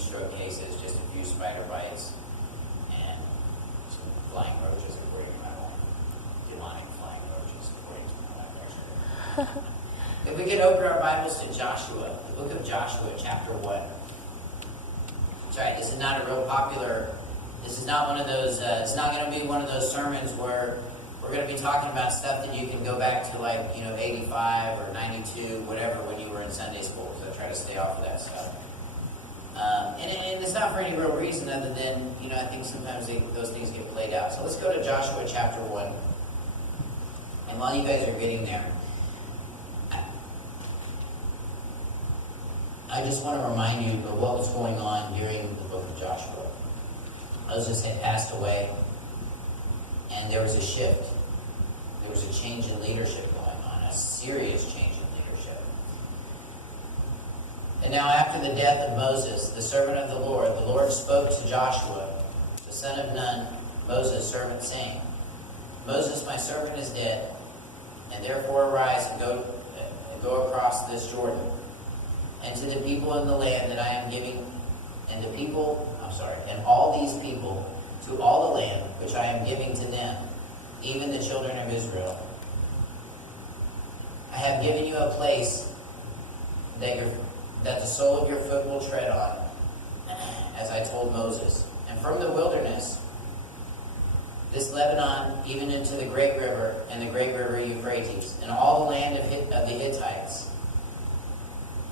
heat stroke cases, just a few spider bites, and some flying roaches, according to my mom. Demonic flying roaches, according to my mom. If we could open our Bibles to Joshua, the book of Joshua, chapter 1. That's right, this is not a real popular, this is not one of those, it's not going to be one of those sermons where we're going to be talking about stuff that you can go back to 85 or 92, whatever, when you were in Sunday school. So I try to stay off of that stuff. And it's not for any real reason other than, I think sometimes those things get played out. So let's go to Joshua chapter 1. And while you guys are getting there, I just want to remind you of what was going on during the book of Joshua. Moses had passed away, and there was a shift. There was a change in leadership going on, a serious change in leadership. And now after the death of Moses, the servant of the Lord spoke to Joshua, the son of Nun, Moses' servant, saying, Moses, my servant, is dead, and therefore arise and go across this Jordan, and to the people in the land that I am giving, and all these people, to all the land which I am giving to them, even the children of Israel. I have given you a place that the sole of your foot will tread on, as I told Moses. And from the wilderness, this Lebanon, even into the great river, and the great river Euphrates, and all the land of the Hittites,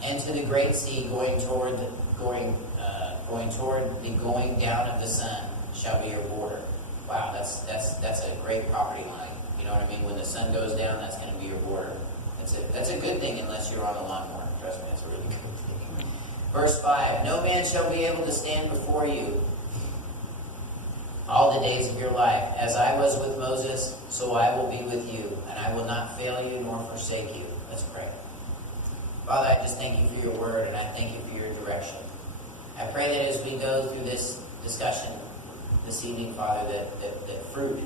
and to the great sea going toward the going down of the sun shall be your border. Wow, that's a great property line. You know what I mean? When the sun goes down, that's going to be your border. That's a good thing unless you're on a lawnmower. Trust me, that's a really good thing. Verse 5, no man shall be able to stand before you all the days of your life. As I was with Moses, so I will be with you, and I will not fail you nor forsake you. Let's pray. Father, I just thank you for your word, and I thank you for your direction. I pray that as we go through this discussion this evening, Father, that fruit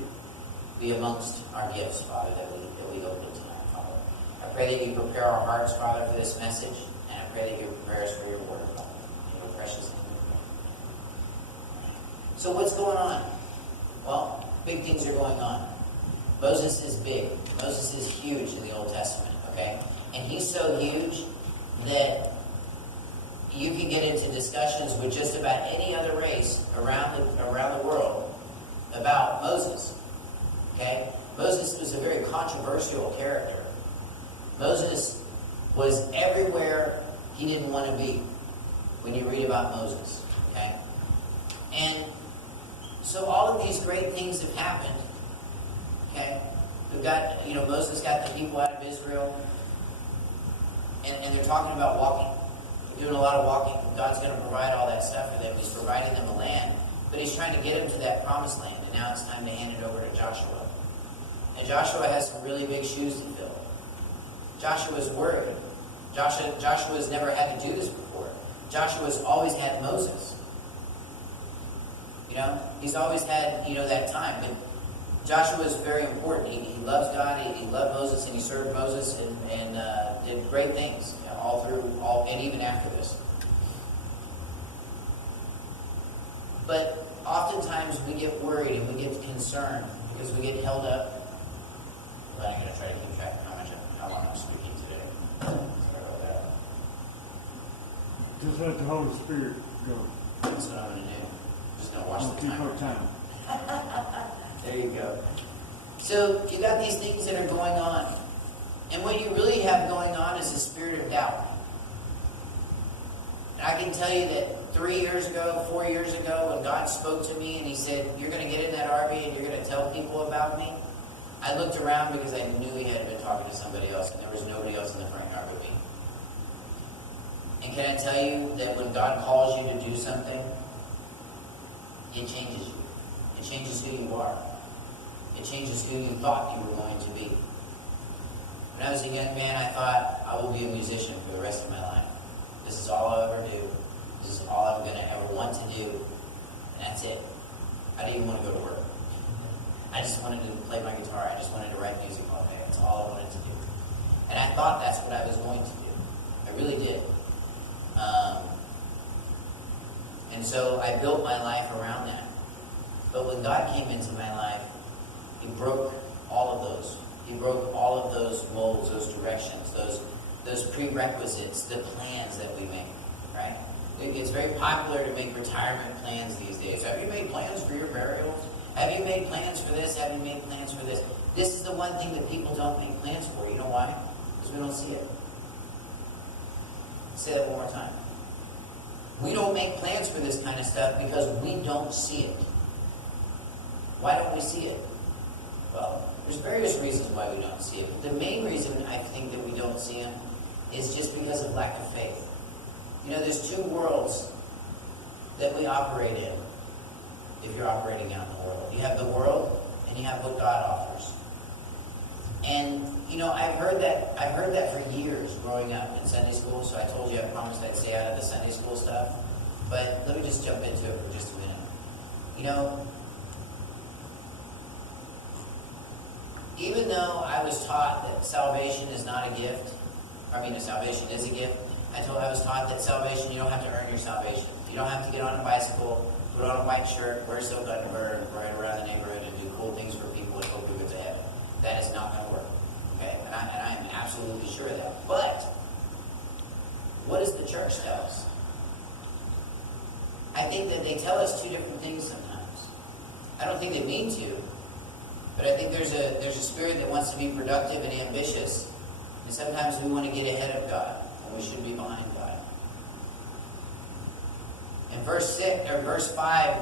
be amongst our gifts, Father, that we open tonight, Father. I pray that you prepare our hearts, Father, for this message, and I pray that you prepare us for your word, Father, in your precious name. So what's going on? Well, big things are going on. Moses is big. Moses is huge in the Old Testament, okay? And he's so huge that you can get into discussions with just about any other race around the world about Moses. Okay? Moses was a very controversial character. Moses was everywhere he didn't want to be when you read about Moses. Okay? And so all of these great things have happened. Okay? We've got, Moses got the people out of Israel. And they're talking about walking. They're doing a lot of walking. God's going to provide all that stuff for them. He's providing them a land. But he's trying to get them to that promised land. And now it's time to hand it over to Joshua. And Joshua has some really big shoes to fill. Joshua's worried. Joshua's never had to do this before. Joshua's always had Moses. He's always had, that time. But Joshua is very important. He loves God. He loved Moses, and he served Moses, and did great things and even after this. But oftentimes we get worried and we get concerned because we get held up. But I'm going to try to keep track of how long I'm speaking today. Sorry about that. Just let the Holy Spirit go. That's what I'm going to do. Just don't watch the keep our time. There you go. So you got these things that are going on. And what you really have going on is a spirit of doubt. And I can tell you that 3 years ago, 4 years ago, when God spoke to me and he said, you're going to get in that RV and you're going to tell people about me, I looked around because I knew he had been talking to somebody else and there was nobody else in the front yard but me. And can I tell you that when God calls you to do something, it changes you. It changes who you are. It changes who you thought you were going to be. When I was a young man, I thought I will be a musician for the rest of my life. This is all I'll ever do. This is all I'm going to ever want to do. And that's it. I didn't even want to go to work. I just wanted to play my guitar. I just wanted to write music all day. That's all I wanted to do. And I thought that's what I was going to do. I really did. And so I built my life around that. But when God came into my life, He broke all of those. He broke all of those molds, those directions, those prerequisites, the plans that we make, right? It's very popular to make retirement plans these days. Have you made plans for your burials? Have you made plans for this? Have you made plans for this? This is the one thing that people don't make plans for. You know why? Because we don't see it. Say that one more time. We don't make plans for this kind of stuff because we don't see it. Why don't we see it? Well, there's various reasons why we don't see it. The main reason I think that we don't see them is just because of lack of faith. You know, there's two worlds that we operate in if you're operating out in the world. You have the world and you have what God offers. And, you know, I've heard that for years growing up in Sunday school, so I told you I promised I'd stay out of the Sunday school stuff. But let me just jump into it for just a minute. You know, even though I was taught that salvation is not a gift, salvation is a gift, I was taught that salvation, you don't have to earn your salvation. You don't have to get on a bicycle, put on a white shirt, wear silk underwear, and ride around the neighborhood and do cool things for people and hope you get to heaven. That is not going to work. Okay? And I am absolutely sure of that. But, what does the church tell us? I think that they tell us two different things sometimes. I don't think they mean to, but I think there's a spirit that wants to be productive and ambitious, and sometimes we want to get ahead of God. We should be behind God. In verse 5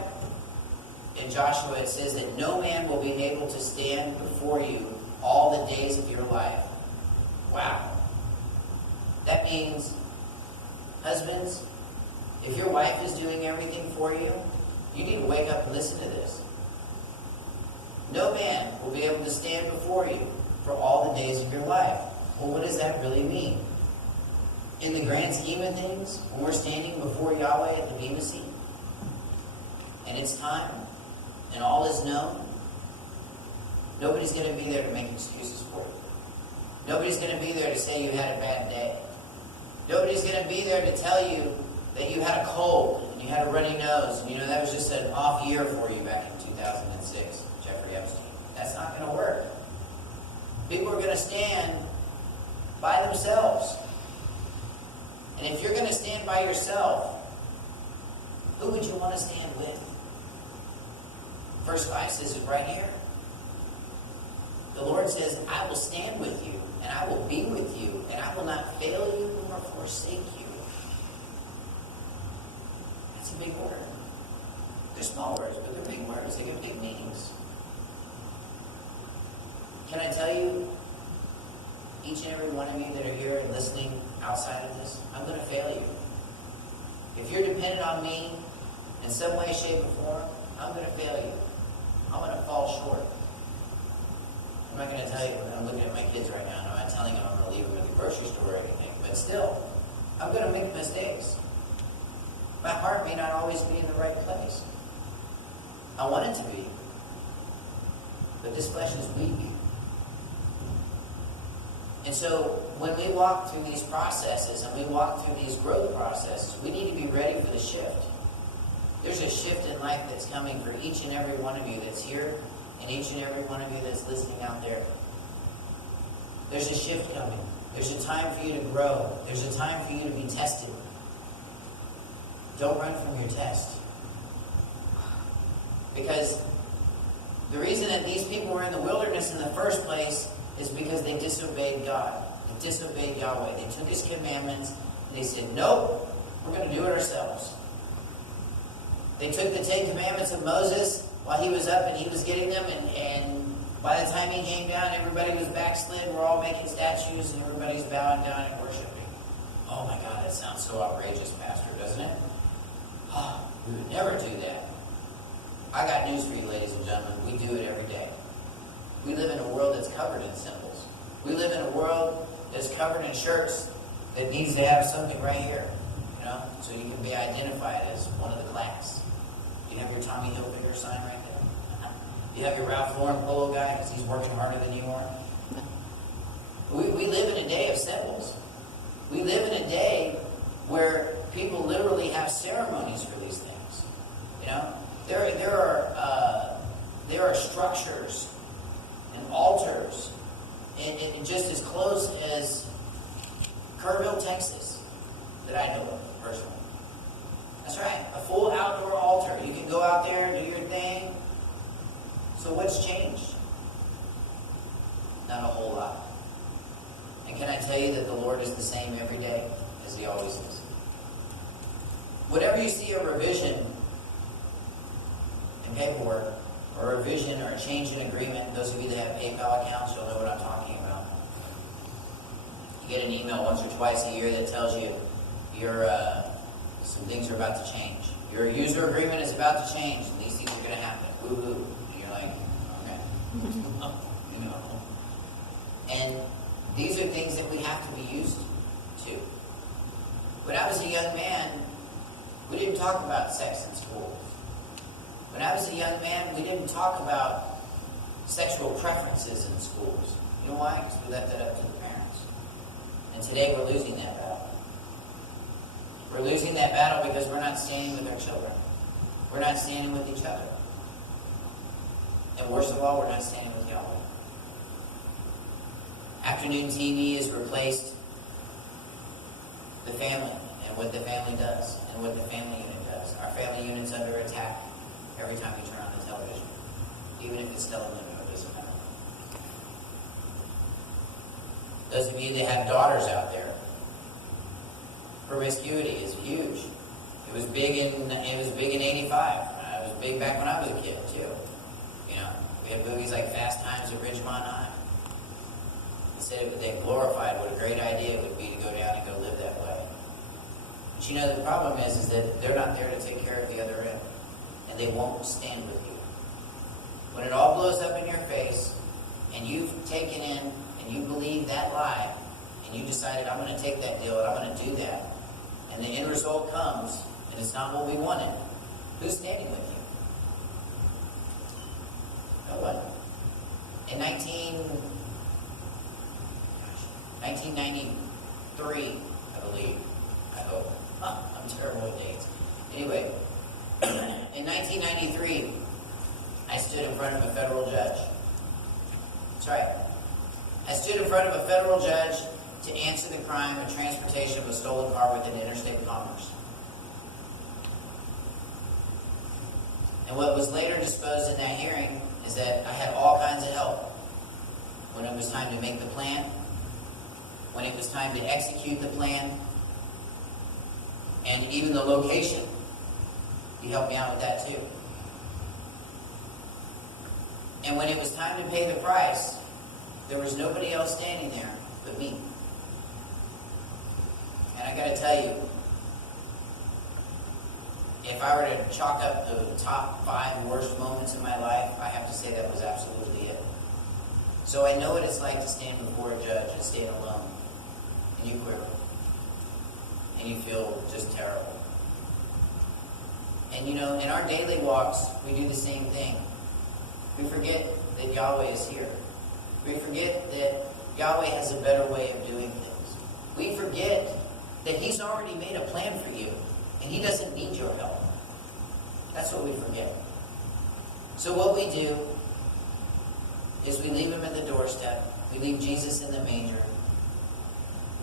in Joshua, it says that no man will be able to stand before you all the days of your life. Wow. That means, husbands, if your wife is doing everything for you, you need to wake up and listen to this. No man will be able to stand before you for all the days of your life. Well, what does that really mean? In the grand scheme of things, when we're standing before Yahweh at the Bema seat, and it's time, and all is known, nobody's going to be there to make excuses for it. Nobody's going to be there to say you had a bad day. Nobody's going to be there to tell you that you had a cold, and you had a runny nose, and you know that was just an off year for you back in 2006, Jeffrey Epstein. That's not going to work. People are going to stand by themselves. And if you're going to stand by yourself, who would you want to stand with? Verse 5 says it right here. The Lord says, I will stand with you, and I will be with you, and I will not fail you nor forsake you. That's a big word. They're small words, but they're big words. They got big meanings. Can I tell you, each and every one of you that are here and listening outside of this, I'm going to fail you. If you're dependent on me in some way, shape, or form, I'm going to fail you. I'm going to fall short. I'm not going to tell you, I'm looking at my kids right now, and I'm not telling them I'm going to leave them at the grocery store or anything, but still, I'm going to make mistakes. My heart may not always be in the right place. I want it to be, but this flesh is weak. And so, when we walk through these processes and we walk through these growth processes, we need to be ready for the shift. There's a shift in life that's coming for each and every one of you that's here and each and every one of you that's listening out there. There's a shift coming. There's a time for you to grow. There's a time for you to be tested. Don't run from your test. Because the reason that these people were in the wilderness in the first place is because they disobeyed God. They disobeyed Yahweh. They took His commandments and they said, nope, we're going to do it ourselves. They took the 10 Commandments of Moses while he was up and he was getting them, and by the time he came down, everybody was backslid. We're all making statues and everybody's bowing down and worshiping. Oh my God, that sounds so outrageous, Pastor, doesn't it? Oh, we would never do that. I got news for you, ladies and gentlemen. We do it every day. We live in a world that's covered in symbols. We live in a world that's covered in shirts that needs to have something right here, you know, so you can be identified as one of the class. You have your Tommy Hilfiger sign right there. You have your Ralph Lauren polo guy because he's working harder than you are. We live in a day of symbols. We live in a day where people literally have ceremonies for these things. in just as close as Kerrville, Texas, that I know of personally. That's right, a full outdoor altar. You can go out there and do your thing. So what's changed? Not a whole lot. And can I tell you that the Lord is the same every day as He always is? Whenever you see a revision in paperwork, or a revision or a change in agreement, those of you that have PayPal accounts, you'll know what I'm talking about. You get an email once or twice a year that tells you some things are about to change. Your user agreement is about to change, and these things are going to happen. Woo-hoo. You're like, okay. You know. And these are things that we have to be used to. When I was a young man, we didn't talk about sex in school. When I was a young man, we didn't talk about sexual preferences in schools. You know why? Because we left that up to the parents. And today we're losing that battle. We're losing that battle because we're not standing with our children. We're not standing with each other. And worst of all, we're not standing with Yahweh. Afternoon TV has replaced the family and what the family does and what the family unit does. Our family unit's under attack every time we turn on the television. Even if it's television, it doesn't matter. Those of you that have daughters out there, promiscuity is huge. It was big in 85. It was big back when I was a kid too. You know, we had movies like Fast Times at Ridgemont High. They glorified what a great idea it would be to go down and go live that way. But you know, the problem is that they're not there to take care of the other end. And they won't stand with you. When it all blows up in your face, and you've taken in, and you believe that lie, and you decided, I'm going to take that deal, and I'm going to do that, and the end result comes, and it's not what we wanted, who's standing with you? No one. In 1993, I believe, I hope. I'm terrible with dates. Anyway, in 1993, I stood in front of a federal judge. That's right. I stood in front of a federal judge to answer the crime of transportation of a stolen car within interstate commerce. And what was later disposed in that hearing is that I had all kinds of help when it was time to make the plan, when it was time to execute the plan, and even the location. He helped me out with that too. And when it was time to pay the price, there was nobody else standing there but me. And I got to tell you, if I were to chalk up the top 5 worst moments in my life, I have to say that was absolutely it. So I know what it's like to stand before a judge and stand alone. And you quiver. And you feel just terrible. And you know, in our daily walks, we do the same thing. We forget that Yahweh is here. We forget that Yahweh has a better way of doing things. We forget that He's already made a plan for you, and He doesn't need your help. That's what we forget. So what we do is we leave Him at the doorstep. We leave Jesus in the manger.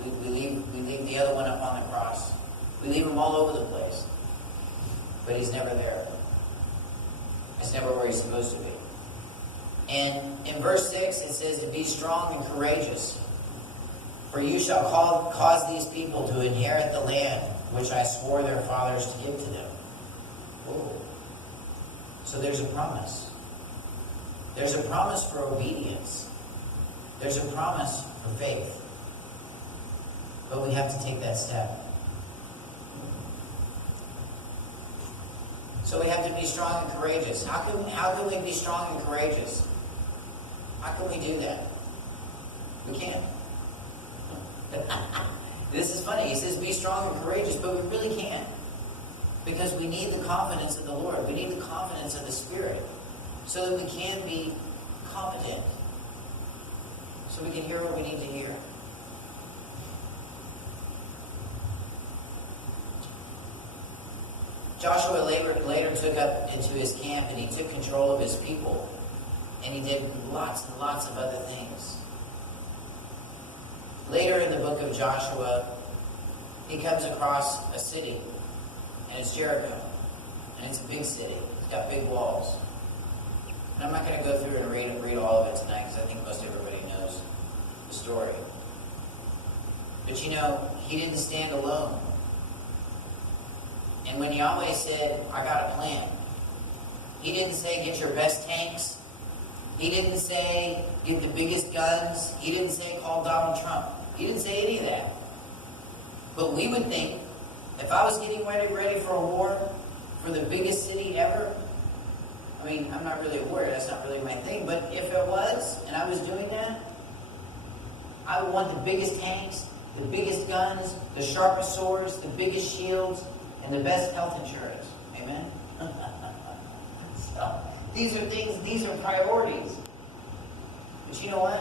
We leave the other one up on the cross. We leave Him all over the place. But He's never there. It's never where He's supposed to be. And in verse 6 it says, "Be strong and courageous, for you shall cause these people to inherit the land which I swore their fathers to give to them." Whoa. So there's a promise. There's a promise for obedience. There's a promise for faith. But we have to take that step. So we have to be strong and courageous. How can we be strong and courageous? How can we do that? We can't. This is funny. He says be strong and courageous, but we really can't. Because we need the confidence of the Lord. We need the confidence of the Spirit so that we can be competent. So we can hear what we need to hear. Joshua later took up into his camp and he took control of his people. And he did lots and lots of other things. in the book of Joshua, he comes across a city, and it's Jericho. And it's a big city. It's got big walls. And I'm not going to go through and read all of it tonight because I think most everybody knows the story. But you know, he didn't stand alone. And when Yahweh said, I got a plan, he didn't say, get your best tanks. He didn't say, get the biggest guns. He didn't say, call Donald Trump. He didn't say any of that. But we would think, if I was getting ready for a war for the biggest city ever, I mean, I'm not really a warrior, that's not really my thing, but if it was, and I was doing that, I would want the biggest tanks, the biggest guns, the sharpest swords, the biggest shields, and the best health insurance. Amen? So, these are things, these are priorities. But you know what?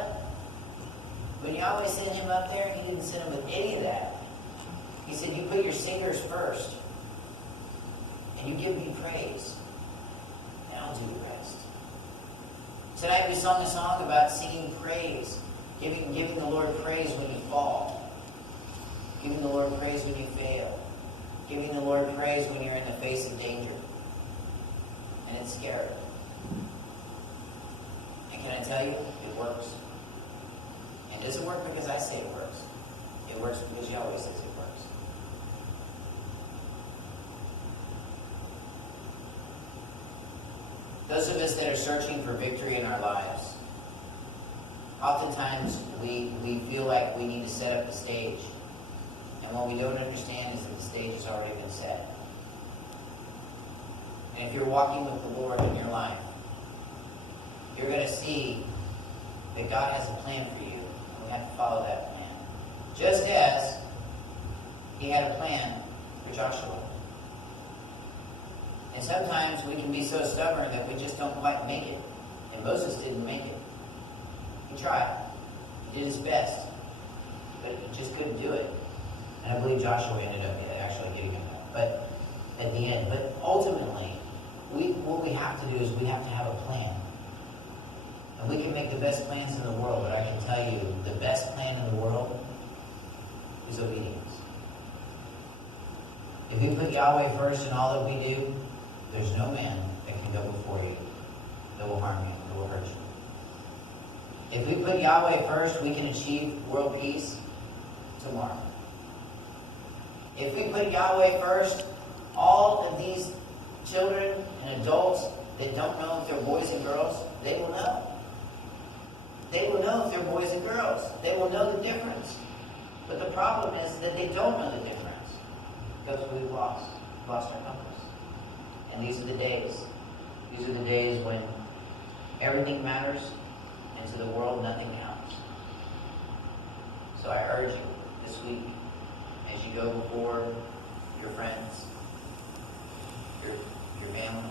When Yahweh sent him up there, he didn't send him with any of that. He said, you put your singers first, and you give me praise, and I'll do the rest. Tonight we sung a song about singing praise, giving the Lord praise when you fall, giving the Lord praise when you fail, giving the Lord praise when you're in the face of danger. And it's scary. And can I tell you, it works. And does it work because I say it works? It works because Yahweh says it works. Those of us that are searching for victory in our lives, oftentimes we feel like we need to set up the stage. And what we don't understand is that the stage has already been set. And if you're walking with the Lord in your life, you're going to see that God has a plan for you. And we have to follow that plan. Just as he had a plan for Joshua. And sometimes we can be so stubborn that we just don't quite make it. And Moses didn't make it. He tried. He did his best. But he just couldn't do it. And I believe Joshua ended up actually getting him that. But at the end. But ultimately, what we have to do is we have to have a plan. And we can make the best plans in the world, but I can tell you the best plan in the world is obedience. If we put Yahweh first in all that we do, there's no man that can go before you that will harm you, that will hurt you. If we put Yahweh first, we can achieve world peace tomorrow. If we put Yahweh first, all of these children and adults that don't know if they're boys and girls, they will know. They will know if they're boys and girls. They will know the difference. But the problem is that they don't know the difference because we've lost our compass. And these are the days. These are the days when everything matters, and to the world nothing counts. So I urge you this week, as you go before your friends, your family,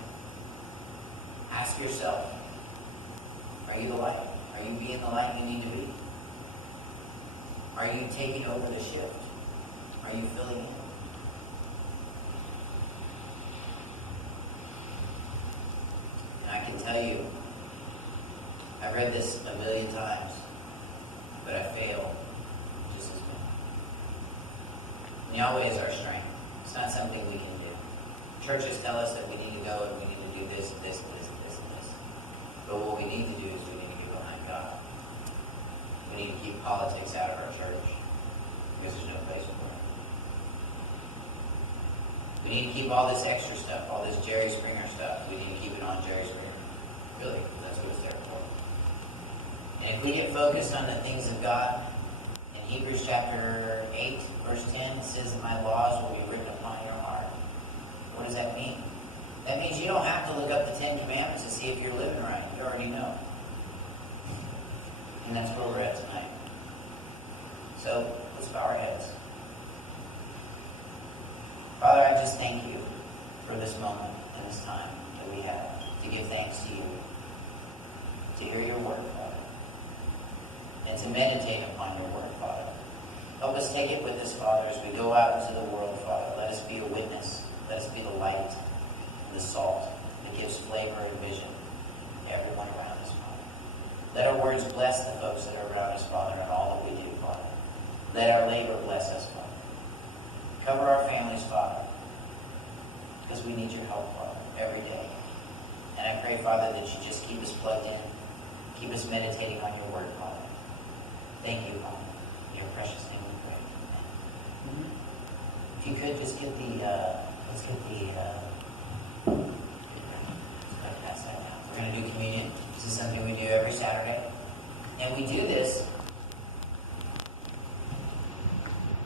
ask yourself, are you the light? Are you being the light you need to be? Are you taking over the shift? Are you filling in? And I can tell you, I've read this a million times, but I fail just as many. And Yahweh is our strength. It's not something we can do. Churches tell us that we need to go and we need to do this, this, this, this, and this. But what we need to do is we need to get behind God. We need to keep politics out of our church because there's no place for it. We need to keep all this extra stuff, all this Jerry Springer stuff. We need to keep it on Jerry Springer. Really, that's what it's there for. And if we get focused on the things of God, in Hebrews chapter 8, verse 10, it says that my laws will be written upon your heart. What does that mean? That means you don't have to look up the 10 Commandments to see if you're living right. You already know. And that's where we're at tonight. So, let's bow our heads. Father, I just thank you for this moment and this time that we have to give thanks to you, to hear your word, Father, and to meditate upon your word, Father. Help us take it with us, Father, as we go out into the world, Father. Let us be a witness. Let us be the light and the salt that gives flavor and vision to everyone around us, Father. Let our words bless the folks that are around us, Father, in all that we do, Father. Let our labor bless us, Father. Cover our families, Father, because we need your help, Father, every day. And I pray, Father, that you just keep us plugged in. Keep us meditating on your word, Father. Thank you, Father. In your precious name we pray. Amen. If you could just get the, let's pass that down. We're going to do communion. This is something we do every Saturday. And we do this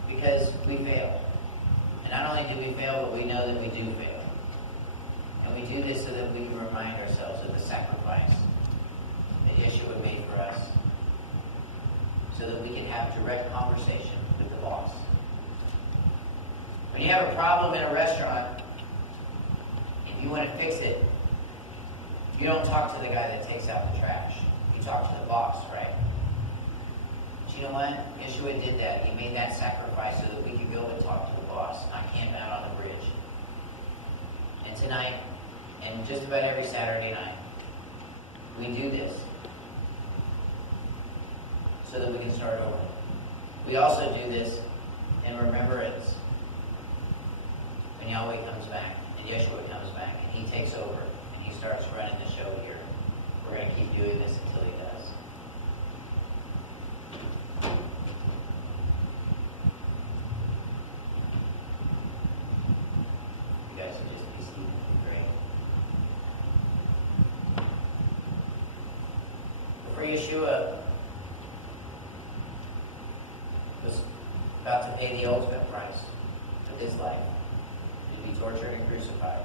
because we fail. And not only do we fail, but we know that we do fail. And we do this so that we can remind ourselves of the sacrifice that Yeshua made for us, so that we can have direct conversation with the boss. When you have a problem in a restaurant, and you want to fix it, you don't talk to the guy that takes out the trash. You talk to the boss, right? But you know what? Yeshua did that. He made that sacrifice so that we could go and talk to the boss, not camp out on the bridge. And tonight, and just about every Saturday night, we do this so that we can start over. We also do this in remembrance when Yahweh comes back and Yeshua comes back and he takes over and he starts running the show here. We're going to keep doing this until he does. You guys will just be seated. Great. Before Yeshua was about to pay the ultimate price with his life, to be tortured and crucified,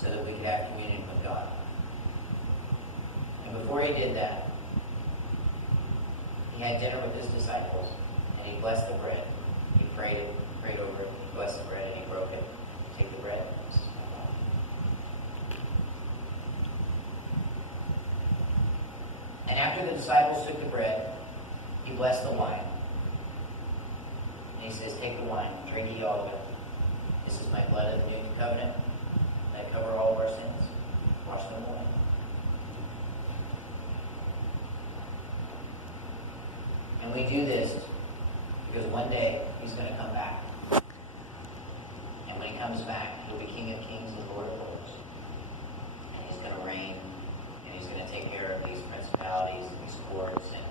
so that we could have communion with God. And before he did that, he had dinner with his disciples, and he blessed the bread. He prayed over it, he blessed the bread, and he broke it. Take the bread. This is my body. And after the disciples took the bread, he blessed the wine. And he says, take the wine, drink ye all of it. This is my blood of the new covenant. That cover all of our sins. Wash them away. And we do this because one day he's going to come back. And when he comes back, he'll be King of Kings and Lord of Lords. And he's going to reign, and he's going to take care of these principalities and these courts and